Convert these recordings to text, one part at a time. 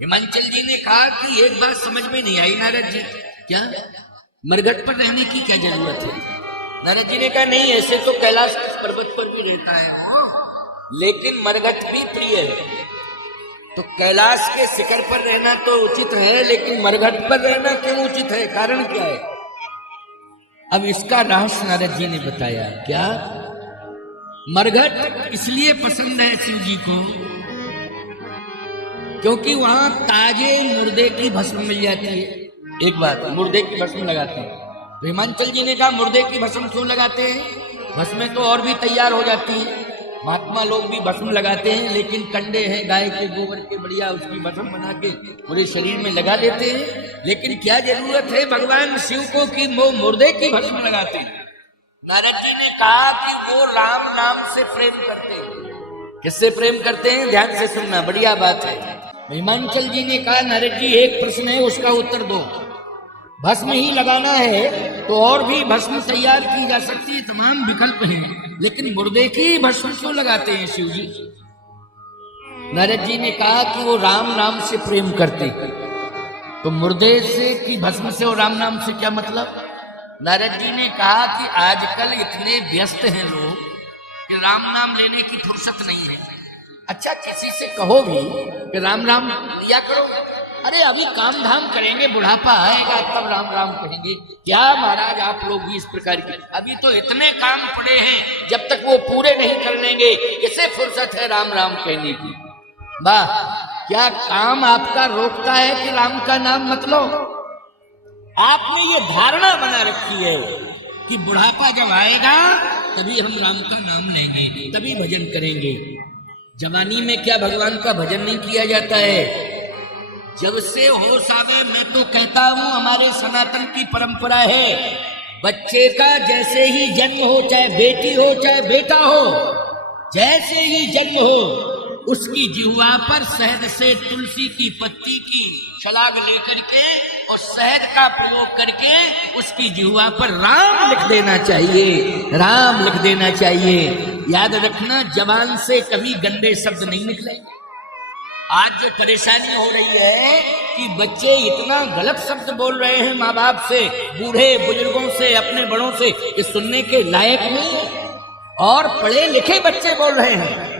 हिमांचल जी ने कहा कि एक बात समझ में नहीं आई नारद जी, क्या मरघट पर रहने की क्या जरूरत है? नारद जी ने कहा नहीं, ऐसे तो कैलाश पर्वत पर भी रहता है वो, लेकिन मरघट भी प्रिय है। तो कैलाश के शिखर पर रहना तो उचित है, लेकिन मरघट पर रहना क्यों उचित है? कारण क्या है? अब इसका रहस्य नारद जी ने बताया। क्या? मरघट इसलिए पसंद है शिव जी को क्योंकि वहां ताजे मुर्दे की भस्म मिल जाती है। एक बात, मुर्दे की भस्म लगाते हैं। तो हिमांचल जी ने कहा मुर्दे की भस्म क्यों लगाते हैं? भस्में तो और भी तैयार हो जाती हैं, महात्मा लोग भी भस्म लगाते हैं, लेकिन कंडे हैं गाय के गोबर के, बढ़िया उसकी भस्म बना के पूरे शरीर में लगा लेते हैं। लेकिन क्या जरूरत है भगवान शिव को कि वो मुर्दे की भस्म लगाते हैं? नारद जी ने कहा कि वो राम नाम से प्रेम करते हैं। किससे प्रेम करते हैं? ध्यान से सुनना, बढ़िया बात है। हिमांचल जी ने कहा नारद जी एक प्रश्न है, उसका उत्तर दो। भस्म ही लगाना है तो और भी भस्म तैयार की जा सकती है, तमाम विकल्प हैं, लेकिन मुर्दे की भस्म क्यों लगाते हैं शिव जी? नारद जी ने कहा कि वो राम नाम से प्रेम करते। तो मुर्दे से की भस्म से और राम नाम से क्या मतलब? नारद जी ने कहा कि आजकल इतने व्यस्त हैं लोग कि राम नाम लेने की फुर्सत नहीं है। अच्छा, किसी से कहो भी कि राम राम लिया करो, अरे अभी काम धाम करेंगे, बुढ़ापा आएगा तब राम राम कहेंगे। क्या महाराज आप लोग भी इस प्रकार के? अभी तो इतने काम पड़े हैं, जब तक वो पूरे नहीं कर लेंगे किसे फुर्सत है राम राम कहने की? वाह, क्या काम आपका रोकता है कि राम का नाम मत लो? आपने ये धारणा बना रखी है कि बुढ़ापा जब आएगा तभी हम राम का नाम लेंगे, तभी भजन करेंगे। जवानी में क्या भगवान का भजन नहीं किया जाता है? जब से होश आवे, मैं तो कहता हूं हमारे सनातन की परंपरा है, बच्चे का जैसे ही जन्म हो, चाहे बेटी हो चाहे बेटा हो, जैसे ही जन्म हो उसकी जिह्वा पर शहद से तुलसी की पत्ती की छलाग लेकर के और शहद का प्रयोग करके उसकी जिह्वा पर राम लिख देना चाहिए, राम लिख देना चाहिए। याद रखना, जबान से कभी गंदे शब्द नहीं निकलेंगे। आज जो परेशानी हो रही है कि बच्चे इतना गलत शब्द बोल रहे हैं माँ बाप से, बूढ़े बुजुर्गों से, अपने बड़ों से, ये सुनने के लायक नहीं। और पढ़े लिखे बच्चे बोल रहे हैं,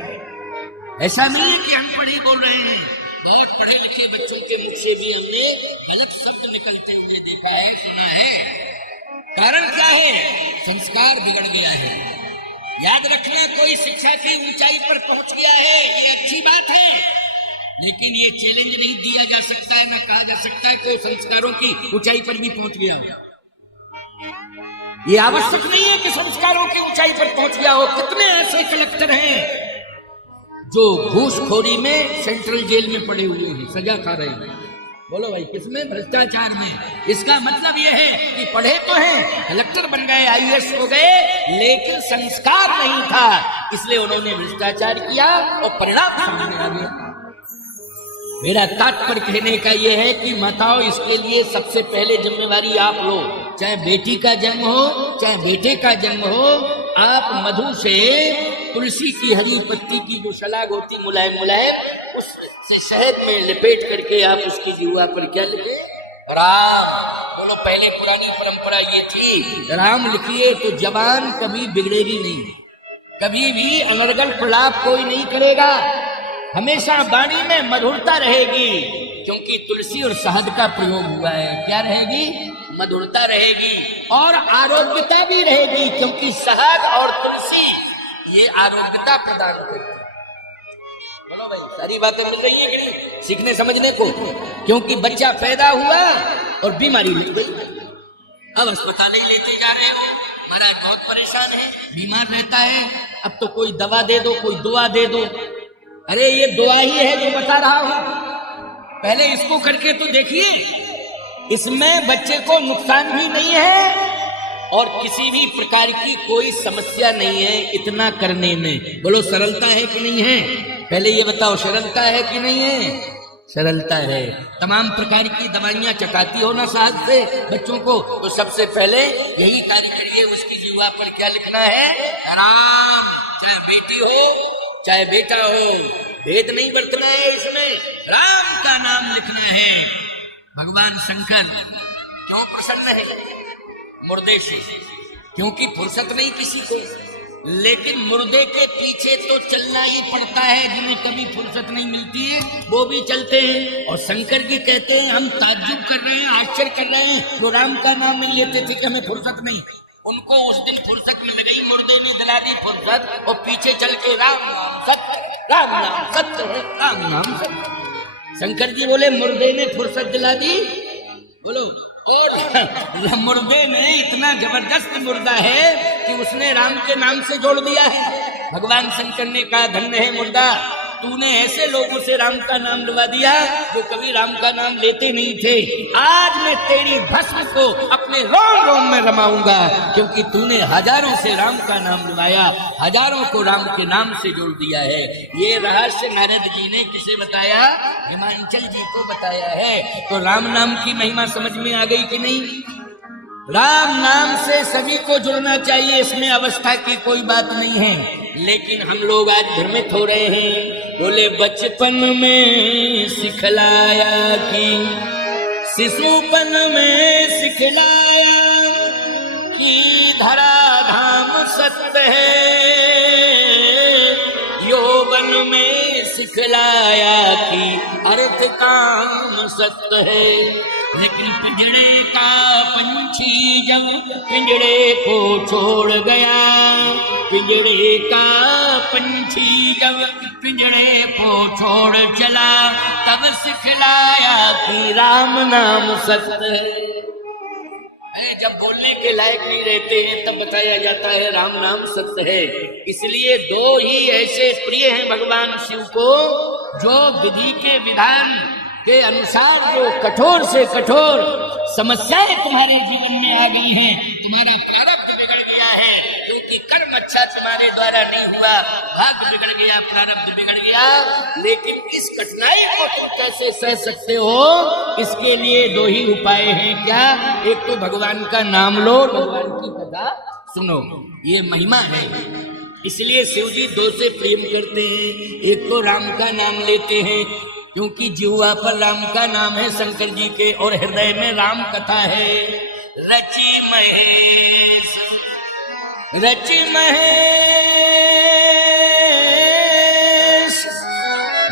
ऐसा नहीं है कि अनपढ़ ही बोल रहे हैं। बहुत पढ़े लिखे बच्चों के मुख से भी हमने गलत शब्द निकलते हुए देखा है, सुना है। कारण क्या है? संस्कार बिगड़ गया है। याद रखना, कोई शिक्षा की ऊंचाई पर पहुंच गया है, ये अच्छी बात है, लेकिन ये चैलेंज नहीं दिया जा सकता है, ना कहा जा सकता है कि संस्कारों की ऊंचाई पर भी पहुंच गया। ये आवश्यक नहीं है कि संस्कारों की ऊंचाई पर पहुंच गया हो। कितने ऐसे कलेक्टर हैं जो घूसखोरी में सेंट्रल जेल में पड़े हुए हैं, सजा खा रहे हैं। बोलो भाई, किसमें? भ्रष्टाचार में। इसका मतलब यह है कि पढ़े तो हैं, कलेक्टर बन गए, IAS हो गए, लेकिन संस्कार नहीं था, इसलिए उन्होंने भ्रष्टाचार किया और परिणाम सामने आ गया। मेरा तात्पर्य कहने का यह है कि माताओं, इसके लिए सबसे पहले जिम्मेवारी आप लो। चाहे बेटी का जन्म हो चाहे बेटे का जन्म हो, आप मधु से तुलसी की हरी पत्ती की जो शलाग होती मुलायम मुलायम, उससे शहद में लपेट करके आप उसकी जिह्वा पर क्या लिखे? राम। बोलो, पहले पुरानी परंपरा ये थी, राम लिखिए तो जबान कभी बिगड़ेगी नहीं, कभी भी अनर्गल प्रलाप कोई नहीं करेगा, हमेशा वाणी में मधुरता रहेगी, क्योंकि तुलसी और शहद का प्रयोग हुआ है। क्या रहेगी? मधुरता रहेगी और आरोग्यता भी रहेगी, क्योंकि शहद और तुलसी ये आरोग्यता प्रदान करती है। बोलो भाई, सारी बातें मिल रही है कि नहीं सीखने समझने को? क्योंकि बच्चा पैदा हुआ और बीमारी लग गई, अब अस्पताल ही लेते जा रहे हो, महाराज बहुत परेशान है, बीमार रहता है, अब तो कोई दवा दे दो, कोई दुआ दे दो। अरे ये दुआ ही है जो बता रहा हूं, पहले इसको करके तो देखिए, इसमें बच्चे को नुकसान भी नहीं है और किसी भी प्रकार की कोई समस्या नहीं है इतना करने में। बोलो, सरलता है कि नहीं है? पहले ये बताओ, सरलता है कि नहीं है? सरलता है। तमाम प्रकार की दवाइयां चटाती हो ना शहद से बच्चों को, तो सबसे पहले यही कार्य करिए, उसकी जिह्वा पर क्या लिखना है? राम। चाहे बेटी हो चाहे बेटा हो, भेद नहीं बरतना है, इसमें राम का नाम लिखना है। भगवान शंकर क्यों प्रसन्न है? मुर्दे से, क्योंकि फुर्सत नहीं किसी को, लेकिन मुर्दे के पीछे तो चलना ही पड़ता है। जिन्हें कभी फुर्सत नहीं मिलती है वो भी चलते हैं। और शंकर जी कहते हैं हम ताज्जुब कर रहे हैं, आश्चर्य कर रहे हैं, जो राम का नाम नहीं लेते थे कि हमें फुर्सत नहीं। उनको उस दिन फुर्सत मिल गई, मुर्दे ने दिला दी फुर्सत, और पीछे चल के राम नाम सत्य, राम नाम सत्य है, राम नाम सत्य। शंकर जी बोले मुर्दे ने फुर्सत दिला दी, बोलो और मुर्दे ने इतना जबरदस्त मुर्दा है कि उसने राम के नाम से जोड़ दिया है। भगवान शंकर ने कहा धन्य है मुर्दा, तूने ऐसे लोगों से राम का नाम लुवा दिया जो कभी राम का नाम लेते नहीं थे। आज मैं तेरी भस्म को अपने रोम रोम में रमाऊंगा, क्योंकि तूने हजारों से राम का नाम लुवाया, हजारों को राम के नाम से जोड़ दिया है। ये रहस्य नारद जी ने किसे बताया? हिमांचल जी को बताया है। तो राम नाम की महिमा समझ में आ गई कि नहीं? राम नाम से सभी को जुड़ना चाहिए, इसमें अवस्था की कोई बात नहीं है। लेकिन हम लोग आज भ्रमित हो रहे हैं। बोले बचपन में सिखलाया कि शिशुपन में सिखलाया कि धरा धाम सत्य है, यौवन में सिखलाया कि अर्थ काम सत्य है। लेकिन पिंजड़े का पंछी जब पिंजड़े को छोड़ गया, पिंजड़े का पंछी जब पिंजड़े को छोड़ चला, तब सिखलाया कि राम नाम सत्य है। जब बोलने के लायक नहीं रहते हैं तब बताया जाता है राम नाम सत्य है। इसलिए दो ही ऐसे प्रिय हैं भगवान शिव को, जो विधि के विधान के अनुसार जो कठोर से कठोर समस्याएं तुम्हारे जीवन में आ गई हैं, तुम्हारा प्रारब्ध बिगड़ गया है, क्योंकि कर्म अच्छा तुम्हारे द्वारा नहीं हुआ, भाग्य बिगड़ गया, प्रारब्ध बिगड़ गया। लेकिन इस कठिनाई को तुम कैसे सह सकते हो? इसके लिए दो ही उपाय हैं। क्या? एक तो भगवान का नाम लो, भगवान की कथा सुनो, ये महिमा है। इसलिए शिव जी दो से प्रेम करते हैं। एक तो राम का नाम लेते हैं, क्योंकि जिह्वा पर राम का नाम है शंकर जी के, और हृदय में राम कथा है। रचि महेश रचि महेश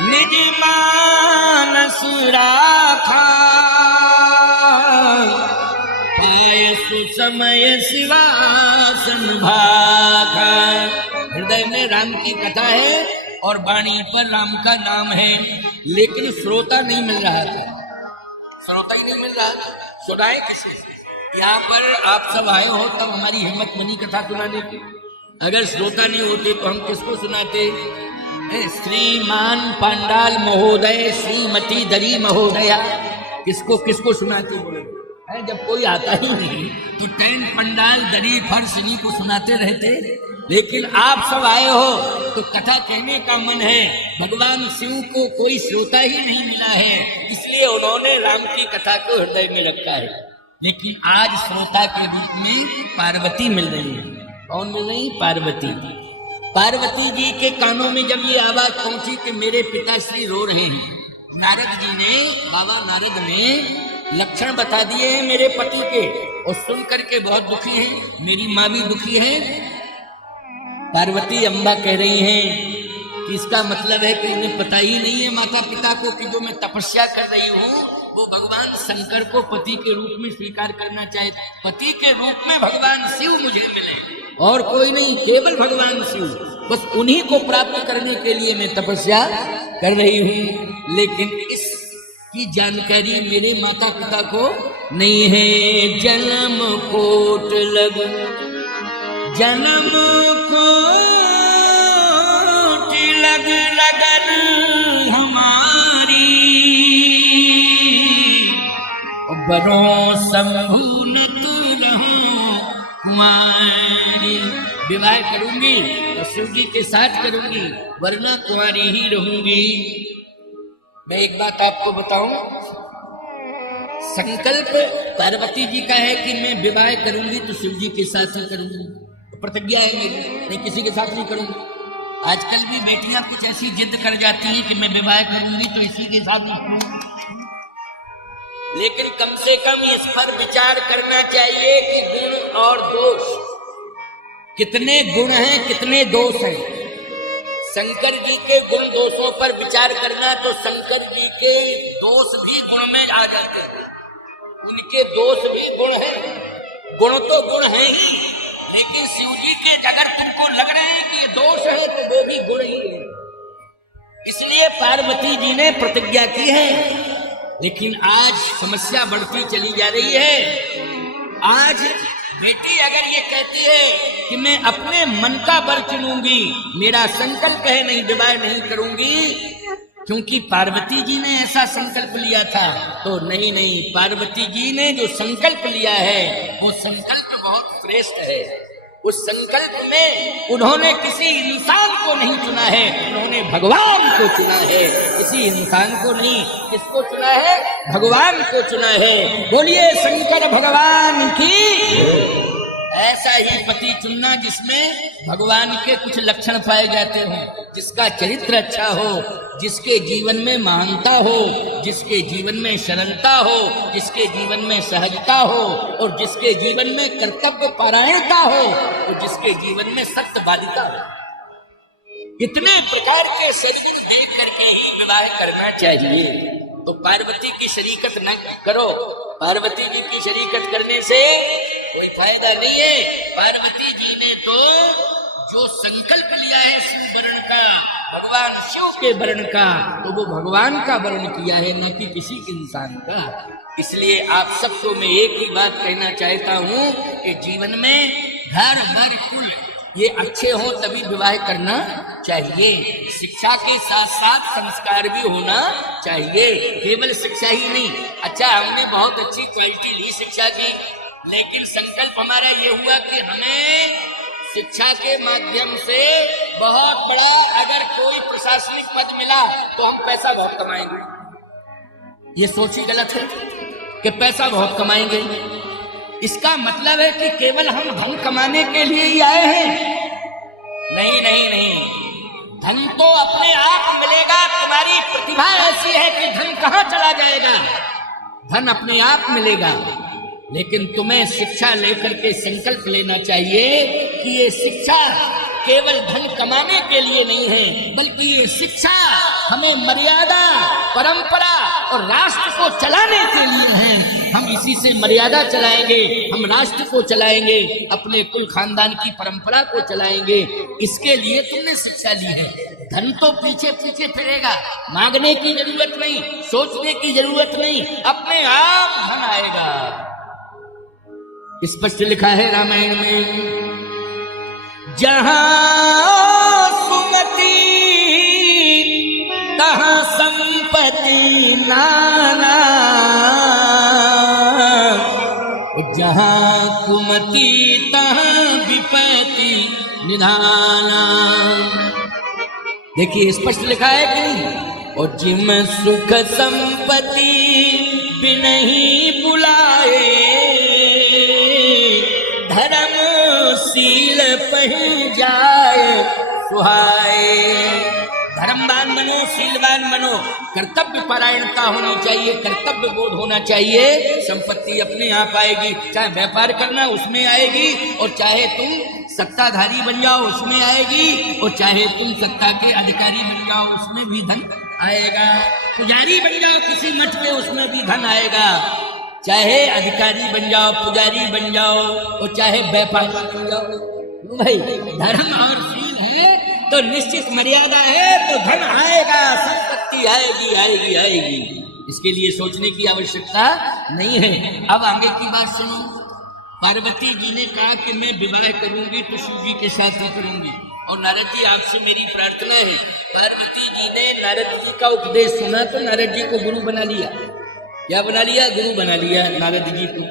निज मानस राखा, पाय सुसमय शिवासन भाखा। हृदय में राम की कथा है और वाणी पर राम का नाम है, लेकिन श्रोता नहीं मिल रहा था, श्रोता ही नहीं मिल रहा था। सुनाए किसे? यहाँ पर आप सब आए हो तब हमारी हिम्मत बनी कथा सुनाने की। अगर श्रोता नहीं होते तो हम किसको सुनाते? श्रीमान पांडाल महोदय, श्रीमती दरी महोदया, किसको किसको सुनाते? बोले जब कोई आता ही नहीं तो टेंट पंडाल दरी फर्श इन्हीं को सुनाते रहते। लेकिन आप सब आए हो तो कथा कहने का मन है। भगवान शिव को कोई श्रोता ही नहीं मिला है, इसलिए उन्होंने राम की कथा को हृदय में रखा है। लेकिन आज श्रोता के रूप में पार्वती मिल रही है। कौन मिल रही? पार्वती। पार्वती जी के कानों में जब ये आवाज पहुंची कि मेरे पिताश्री रो रहे हैं, नारद जी ने, बाबा नारद ने लक्षण बता दिए हैं मेरे पति के, और सुन करके बहुत दुखी हैं। मेरी माँ भी दुखी है। पार्वती अम्बा कह रही हैं कि इसका मतलब है कि उन्हें पता ही नहीं है माता पिता को कि जो मैं तपस्या कर रही हूँ वो भगवान शंकर को पति के रूप में स्वीकार करना चाहे। पति के रूप में भगवान शिव मुझे मिले, और कोई नहीं, केवल भगवान शिव, बस उन्हीं को प्राप्त करने के लिए मैं तपस्या कर रही हूँ। लेकिन इस की जानकारी मेरे माता पिता को नहीं है। जन्म कोट लग, जन्म कोट लग लगन हमारी, बरों संभूनत रहूं कुंवारी। विवाह करूंगी तो शिव जी के साथ करूंगी, वरना कुंवारी ही रहूंगी। मैं एक बात आपको बताऊं, संकल्प पार्वती जी का है कि मैं विवाह करूंगी तो शिव जी के साथ ही करूंगी, प्रतिज्ञा है मेरी, मैं किसी के साथ नहीं करूंगी। आजकल भी बेटियां कुछ ऐसी जिद कर जाती हैं कि मैं विवाह करूंगी तो इसी के साथ करूंगी, लेकिन कम से कम इस पर विचार करना चाहिए कि गुण और दोष, कितने गुण हैं कितने दोष हैं। शंकर जी के गुण दोषों पर विचार करना तो शंकर जी के दोष भी गुण में आ जाते हैं, उनके दोष भी गुण हैं, गुण तो गुण है ही, लेकिन शिव जी के अगर तुमको लग रहे हैं कि ये दोष है तो वो भी गुण ही है। इसलिए पार्वती जी ने प्रतिज्ञा की है, लेकिन आज समस्या बढ़ती चली जा रही है। आज बेटी अगर ये कहती है कि मैं अपने मन का वर चुनूंगी, मेरा संकल्प है नहीं विवाह नहीं करूंगी, क्योंकि पार्वती जी ने ऐसा संकल्प लिया था, तो नहीं, पार्वती जी ने जो संकल्प लिया है वो संकल्प बहुत श्रेष्ठ है। उस संकल्प में उन्होंने किसी इंसान को नहीं चुना है, उन्होंने भगवान को चुना है, किसी इंसान को नहीं। किसको चुना है? भगवान को चुना है। बोलिए शंकर भगवान की। ऐसा ही पति चुनना जिसमें भगवान के कुछ लक्षण पाए जाते हों, जिसका चरित्र अच्छा हो, जिसके जीवन में महानता हो, जिसके जीवन में सरलता हो, जिसके जीवन में सहजता हो, और जिसके जीवन में कर्तव्य पारायणता हो, और जिसके जीवन में सत्यवादिता हो। इतने प्रकार के सद्गुण देख करके ही विवाह करना चाहिए। तो पार्वती की शरीकत न करो, पार्वती जी की शरीकत करने से कोई फायदा नहीं है। पार्वती जी ने तो जो संकल्प लिया है शिव वर्ण का, भगवान शिव के वर्ण का, तो वो भगवान का वर्ण किया है, न कि किसी इंसान का। इसलिए आप सबको मैं एक ही बात कहना चाहता हूँ कि जीवन में घर वर कुल ये अच्छे हो तभी विवाह करना चाहिए। शिक्षा के साथ साथ संस्कार भी होना चाहिए, केवल शिक्षा ही नहीं। अच्छा, हमने बहुत अच्छी क्वालिटी ली शिक्षा की, लेकिन संकल्प हमारा ये हुआ कि हमें शिक्षा के माध्यम से बहुत बड़ा अगर कोई प्रशासनिक पद मिला तो हम पैसा बहुत कमाएंगे। ये सोच ही गलत है कि पैसा बहुत कमाएंगे। इसका मतलब है कि केवल हम धन कमाने के लिए ही आए हैं। नहीं, धन तो अपने आप मिलेगा। तुम्हारी प्रतिभा ऐसी है कि धन कहाँ चला जाएगा, धन अपने आप मिलेगा। लेकिन तुम्हें शिक्षा लेकर के संकल्प लेना चाहिए कि ये शिक्षा केवल धन कमाने के लिए नहीं है, बल्कि ये शिक्षा हमें मर्यादा, परंपरा और राष्ट्र को चलाने के लिए है। हम इसी से मर्यादा चलाएंगे, हम राष्ट्र को चलाएंगे, अपने कुल खानदान की परंपरा को चलाएंगे। इसके लिए तुमने शिक्षा ली है। धन तो पीछे पीछे फिरेगा, मांगने की जरूरत नहीं, सोचने की जरूरत नहीं, अपने आप धन आएगा। स्पष्ट लिखा है रामायण में, जहां सुमति तहां संपत्ति नाना, जहां कुमति तहां विपत्ति निधाना। देखिए स्पष्ट लिखा है कि नहीं। और जिम सुख संपत्ति बिनहि बुलाए, धर्मशील पहि जाए सुहाए। धर्मवान बनो, शीलवान बनो, कर्तव्य परायणता होनी चाहिए, कर्तव्य बोध होना चाहिए। संपत्ति अपने आप आएगी, चाहे व्यापार करना उसमें आएगी, और चाहे तुम सत्ताधारी बन जाओ उसमें आएगी, और चाहे तुम सत्ता के अधिकारी बन जाओ उसमें भी धन आएगा। पुजारी बन जाओ किसी मठ के, उसमें भी धन आएगा। चाहे अधिकारी बन जाओ, पुजारी बन जाओ, और चाहे व्यापारी बन जाओ। भाई धर्म और शील है तो निश्चित मर्यादा है तो धन आएगा, संपत्ति आएगी। इसके लिए सोचने की आवश्यकता नहीं है। अब आगे की बात सुनो। पार्वती जी ने कहा कि मैं विवाह करूंगी तो शिव जी के साथ ही करूंगी, और नारद जी आपसे मेरी प्रार्थना है। पार्वती जी ने नारद जी का उपदेश सुना तो नारद जी को गुरु बना लिया। क्या बना लिया? गुरु बना लिया नारद जी को,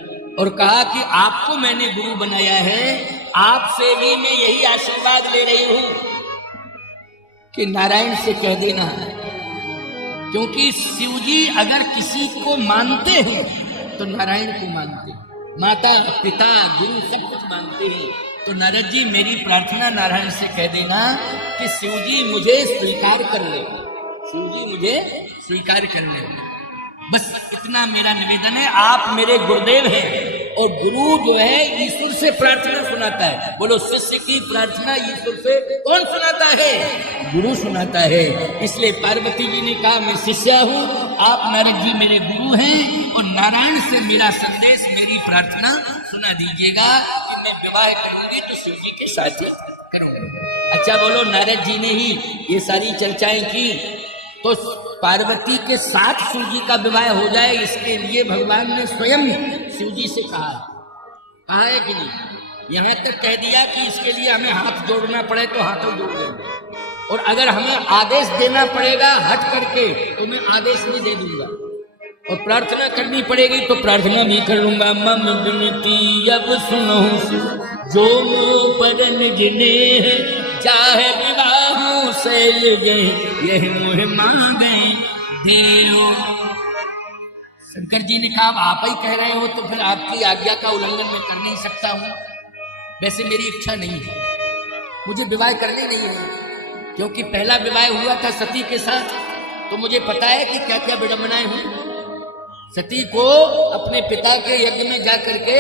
और कहा कि आपको मैंने गुरु बनाया है, आपसे भी मैं यही आशीर्वाद ले रही हूं कि नारायण से कह देना, क्योंकि शिव जी अगर किसी को मानते हैं तो नारायण को मानते हैं। माता पिता गुरु सब कुछ मानते हैं, तो नारद जी मेरी प्रार्थना नारायण से कह देना कि शिव जी मुझे स्वीकार कर ले, शिव जी मुझे स्वीकार कर ले। बस इतना मेरा निवेदन है। आप मेरे गुरुदेव हैं और गुरु जो है ईश्वर से प्रार्थना सुनाता है। बोलो, शिष्य की प्रार्थना ईश्वर से कौन सुनाता है? गुरु सुनाता है। इसलिए पार्वती जी ने कहा मैं शिष्या हूँ, आप नारद जी मेरे गुरु हैं और नारायण से मेरा संदेश, मेरी प्रार्थना सुना दीजिएगा। मैं विवाह करूंगी तो शिव जी के साथ ही करूंगी। अच्छा बोलो, नारद जी ने ही ये सारी चर्चाएं की तो पार्वती के साथ शिव जी का विवाह हो जाए, इसके लिए भगवान ने स्वयं शिव जी से कहा है कि नहीं? यहाँ तक कह दिया कि इसके लिए हमें हाथ जोड़ना पड़े तो हाथों जोड़ लेंगे, और अगर हमें आदेश देना पड़ेगा हट करके तो मैं आदेश भी दे दूंगा, और प्रार्थना करनी पड़ेगी तो प्रार्थना भी कर लूंगा। मम विनती अब सुनो जो मुँह पर निजने चाहे विवाहों से यही मुझे मांगे देव। शंकर जी ने कहा आप ही कह रहे हो तो फिर आपकी आज्ञा का उल्लंघन मैं कर नहीं सकता हूँ। वैसे मेरी इच्छा नहीं है, मुझे विवाह करने नहीं है, क्योंकि पहला विवाह हुआ था सती के साथ, तो मुझे पता है कि क्या क्या विडंबनाएं हुई। सती को अपने पिता के यज्ञ में जाकर के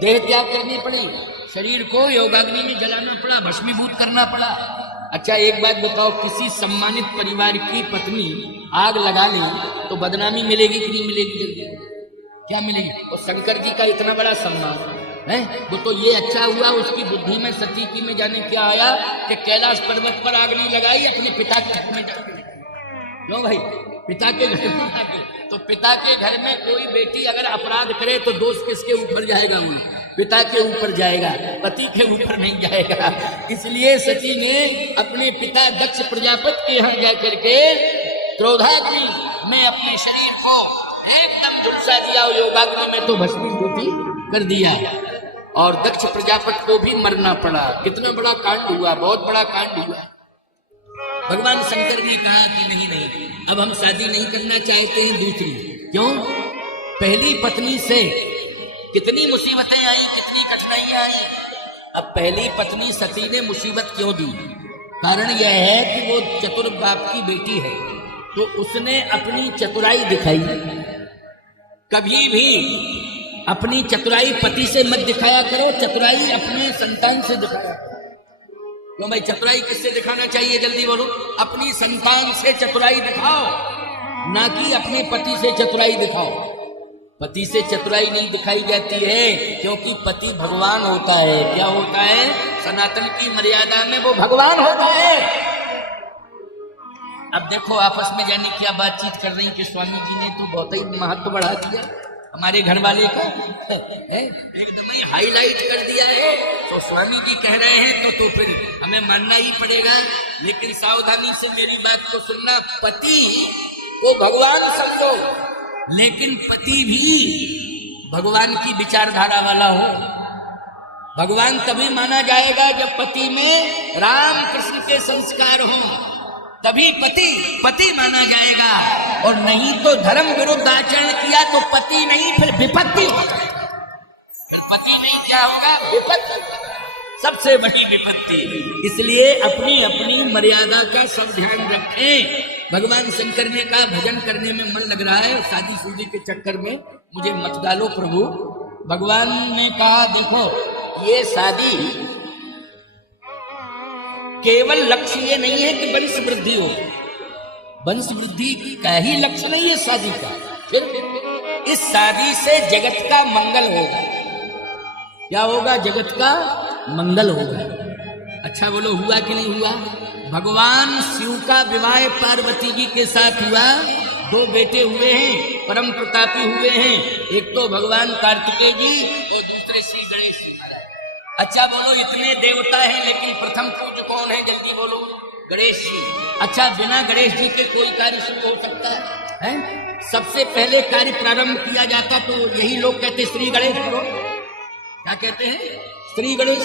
देह त्याग करनी पड़ी, शरीर को योगाग्नि में जलाना पड़ा, भस्मीभूत करना पड़ा। अच्छा एक बात बताओ, किसी सम्मानित परिवार की पत्नी आग लगा ली तो बदनामी मिलेगी कि नहीं मिलेगी? जल्दी क्या मिलेगी? और शंकर जी का इतना बड़ा सम्मान है, वो तो ये अच्छा हुआ उसकी बुद्धि में सती की में जाने क्या आया कि कैलाश पर्वत पर आग नहीं लगाई, अपने पिता के घर में जाके। क्यों भाई? पिता के घर में जाके। तो पिता के घर में कोई बेटी अगर अपराध करे तो दोष किसके ऊपर जाएगा? वो पिता के ऊपर जाएगा, पति के ऊपर नहीं जाएगा। इसलिए सती ने अपने पिता दक्ष प्रजापति के यहाँ जाकर के क्रोधाग्नि में अपने शरीर को एकदम झुलसा दिया, योगाग्नि में तो भस्मीभूत कर दिया, और दक्ष प्रजापति को भी मरना पड़ा। कितना बड़ा कांड हुआ, बहुत बड़ा कांड हुआ। भगवान शंकर ने कहा कि नहीं नहीं, अब हम शादी नहीं करना चाहते हैं दूसरी। क्यों? पहली पत्नी से कितनी मुसीबतें आई, कितनी कठिनाइयां आई। अब पहली पत्नी सती ने मुसीबत क्यों दी? कारण यह है कि वो चतुर बाप की बेटी है, तो उसने अपनी चतुराई दिखाई। कभी भी अपनी चतुराई पति से मत दिखाया करो, चतुराई अपने संतान से दिखाया करो। क्यों भाई? चतुराई किससे दिखाना चाहिए? जल्दी बोलो। अपनी संतान से चतुराई दिखाओ, ना कि अपने पति से चतुराई दिखाओ। पति से चतुराई नहीं दिखाई जाती है, क्योंकि पति भगवान होता है। क्या होता है? सनातन की मर्यादा में वो भगवान होता है। अब देखो आपस में जाने क्या बातचीत कर रही कि स्वामी जी ने तो बहुत ही महत्व बढ़ा दिया हमारे घर वाले का, एकदम ही हाईलाइट कर दिया है। तो स्वामी जी कह रहे हैं तो फिर हमें मानना ही पड़ेगा। लेकिन सावधानी से मेरी बात को सुनना। पति को भगवान समझो, लेकिन पति भी भगवान की विचारधारा वाला हो। भगवान तभी माना जाएगा जब पति में राम कृष्ण के संस्कार हो, तभी पति माना जाएगा। और नहीं तो धर्म विरुद्ध आचरण किया तो पति नहीं, फिर विपत्ति हो जाएगा। पति नहीं क्या होगा? विपत्ति, सबसे बड़ी विपत्ति। इसलिए अपनी अपनी मर्यादा का सब ध्यान रखें। भगवान शंकर ने कहा भजन करने में मन लग रहा है, शादी शुदी के चक्कर में मुझे मत डालो प्रभु। भगवान ने कहा देखो, ये शादी केवल लक्ष्य ये नहीं है कि वंश वृद्धि हो, वंश वृद्धि का ही लक्ष्य नहीं है शादी का। फिर इस शादी से जगत का मंगल होगा। क्या होगा? जगत का मंगल होगा। अच्छा बोलो, हुआ कि नहीं हुआ? भगवान शिव का विवाह पार्वती जी के साथ हुआ। 2 बेटे हुए हैं, परम प्रतापी हुए हैं। एक तो भगवान कार्तिकेय जी और दूसरे श्री गणेश जी महाराज। अच्छा बोलो, इतने देवता हैं लेकिन प्रथम पूज्य कौन है? जल्दी बोलो। गणेश जी। अच्छा, बिना गणेश जी के कोई कार्य शुरू हो सकता है? सबसे पहले कार्य प्रारंभ किया जाता तो यही लोग कहते श्री गणेश करो। क्या कहते हैं? श्री गणेश।